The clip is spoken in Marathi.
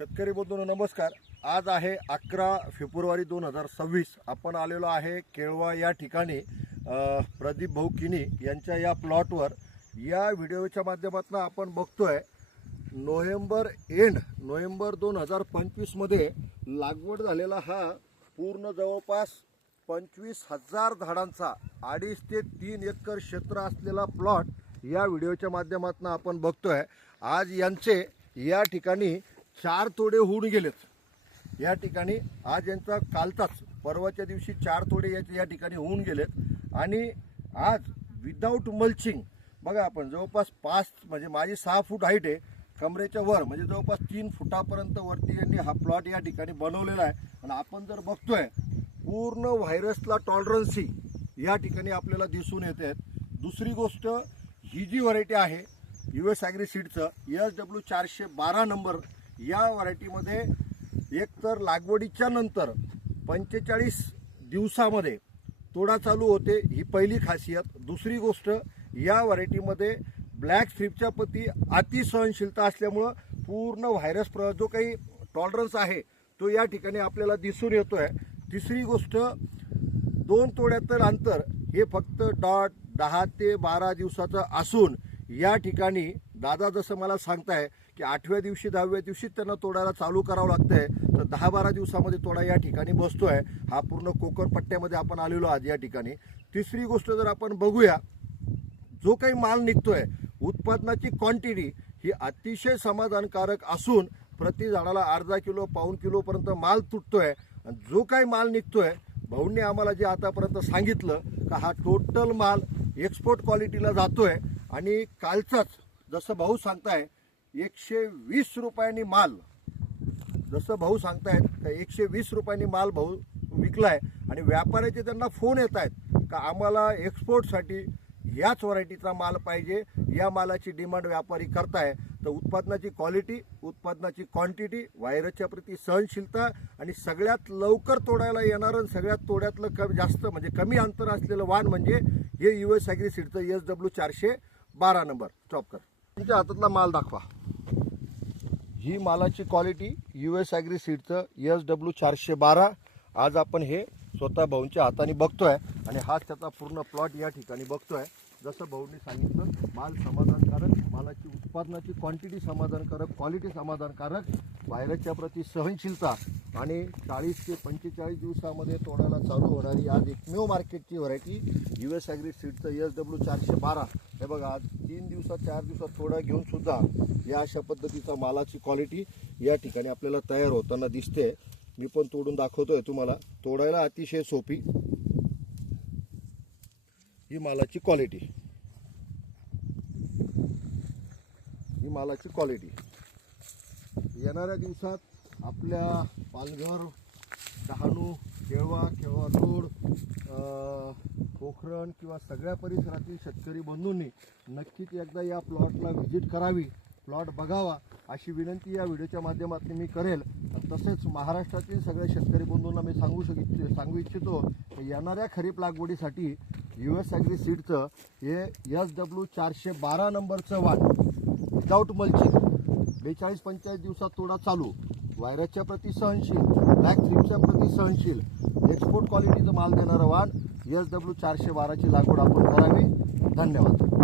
शेतकरी बंधूंनो नमस्कार। आज आहे 11 फेब्रुवारी 2026। आपण आलेलो आहे केळवा या ठिकाणी प्रदीप भाऊ किनी यांच्या या प्लॉटवर। या व्हिडिओच्या माध्यमातून आपण बघतोय नोव्हेंबर 2025 मध्ये लागवड झालेला हा पूर्ण जवळपास 25,000 झाडांचा 2.5 ते 3 एकर क्षेत्र असलेला प्लॉट या व्हिडिओच्या माध्यमातून आपण बघतोय। आज यांचे या ठिकाणी 4 तोडे होऊन गेलेत। या ठिकाणी आज यांचा कालचाच परवाच्या दिवशी 4 तोडे या ठिकाणी होऊन गेलेत आणि आज विदाऊट मल्चिंग बघा आपण जवळपास 5 म्हणजे माझी 6 फूट हाईट आहे, कमरेच्या वर म्हणजे जवळपास 3 फुटापर्यंत वरती यांनी हा प्लॉट या ठिकाणी बनवलेला आहे। आणि आपण जर बघतोय पूर्ण व्हायरसला टॉलरन्सी या ठिकाणी आपल्याला दिसून येते। दुसरी गोष्ट ही जी व्हरायटी आहे US ॲग्री सीडचं SW 412 नंबर या व्हरायटीमध्ये एक तर लागवडीच्या नंतर 45 दिवसामध्ये तोडा चालू होते, ही पहिली खासियत। दुसरी गोष्ट या व्हरायटीमध्ये ब्लॅक स्ट्रिपच्या प्रती अतिसहनशीलता असल्यामुळं पूर्ण व्हायरस जो काही टॉलरन्स आहे तो या ठिकाणी आपल्याला दिसून येतोय। तिसरी गोष्ट 2 तोड्यातील अंतर हे फक्त 10 ते 12 दिवसाचं असून या ठिकाणी दादा जसं मला सांगताय की 8व्या दिवशी 10व्या दिवशी त्यांना तोडायला चालू करावं लागतंय, तर 10-12 दिवसामध्ये तोडा या ठिकाणी बसतोय। हा पूर्ण कोकण पट्ट्यामध्ये आपण आलेलो आज या ठिकाणी। तिसरी गोष्ट जर आपण बघूया, जो काही माल निघतोय उत्पादनाची क्वांटिटी ही अतिशय समाधानकारक असून प्रति झाडाला अर्धा किलो पाऊण किलो पर्यंत माल तुटतोय। आणि जो काही माल निघतोय भाऊंनी आम्हाला जे आतापर्यंत सांगितलं का हा टोटल माल एक्सपोर्ट क्वालिटीला जातोय आणि कालचाच जसं भाऊ सांगताय 120 रुपयांनी माल, जसं भाऊ सांगतायत का 120 रुपयांनी माल भाऊ विकलाय आणि व्यापाऱ्याचे त्यांना फोन येत आहेत का आम्हाला एक्सपोर्टसाठी याच व्हरायटीचा माल पाहिजे। या मालाची डिमांड व्यापारी करताय। तर उत्पादनाची क्वालिटी, उत्पादनाची क्वांटिटी, व्हायरसच्या प्रती सहनशीलता आणि सगळ्यात लवकर तोडायला येणारं सगळ्यात तोड्यातलं जास्त म्हणजे कमी अंतर असलेलं वाण म्हणजे हे US ॲग्री सीडचं SW 412 नंबर। स्टॉप कर, तुमच्या हातातला माल दाखवा। ही मालाची क्वालिटी US ॲग्री सीडचं SW 412 आज आपण हे स्वतः भाऊंच्या हाताने बघतोय आणि हाच त्याचा पूर्ण प्लॉट या ठिकाणी बघतोय। जसं भाऊंनी सांगितलं माल समाधानकारक, मालाची उत्पादनाची क्वांटिटी समाधानकारक, क्वालिटी समाधानकारक, व्हायरसच्या प्रती सहनशीलता आणि 40 ते 45 दिवसामध्ये तोडायला चालू होणारी आज एकमेव मार्केटची व्हरायटी US ॲग्री सीडचं SW 412। हे बघा आज 3 दिवसात 4 दिवसात तोडा घेऊन सुद्धा या अशा पद्धतीचा मालाची क्वालिटी या ठिकाणी आपल्याला तयार होताना दिसते। मी पण तोडून दाखवतोय तुम्हाला, तोडायला अतिशय सोपी ही मालाची क्वालिटी, ही मालाची क्वालिटी। येणाऱ्या दिवसात आपल्या पालघर, डहाणू, केळवा रोड, पोखरण किंवा सगळ्या परिसरातील शेतकरी बंधूंनी नक्कीच एकदा या प्लॉटला व्हिजिट करावी, प्लॉट बघावा अशी विनंती या व्हिडिओच्या माध्यमातून मी करेल। तसेच महाराष्ट्रातील सगळ्या शेतकरी बंधूंना मी सांगू इच्छितो येणाऱ्या खरीप लागवडीसाठी US ॲग्री सीडचं हे SW 412 नंबरचं वाण विदाऊट मल्चिंग 42-45 दिवसात तोडा चालू, व्हायरसच्या प्रती सहनशील, ब्लॅक स्ट्रिपच्या प्रती सहनशील, एक्सपोर्ट क्वालिटीचं माल देणारं वाण SW 412ची लागवड आपण करावी। धन्यवाद।